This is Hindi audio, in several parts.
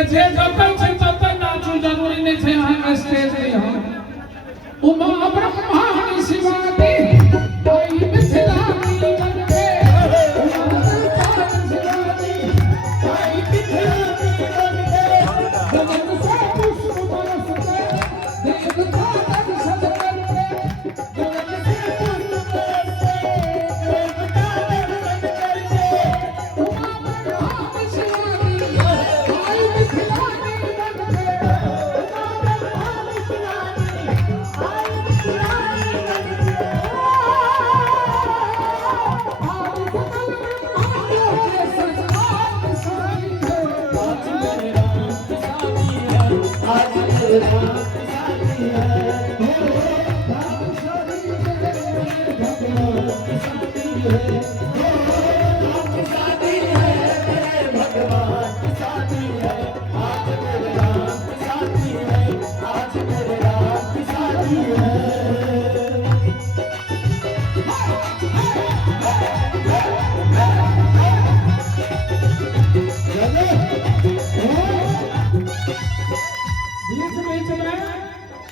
કે જે જતન છે તતન નાચું જરૂરી નથી આ સ્ટેજ पे हम उमा ब्रह्माणी शिवानी कोई मिथिलानी बनके उमा ब्रह्माणी शिवानी कोई मिथिलानी बनके जगत से पुष्प बरसते देखता दर्शन करके जगत से पुष्प बरसते देखता दर्शन करके उमा ब्रह्माणी शिवानी कोई मिथिलानी बनके उमा ब्रह्माणी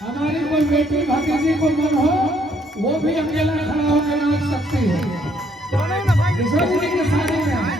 हमारी कोई बेटी भतीजी को मन हो वो भी अकेला खड़ा होकर नाच सकती है ईश्वर जी की शादी में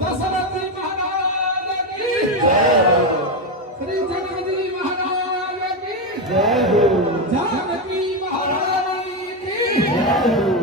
दशरथ जानकी महारानी की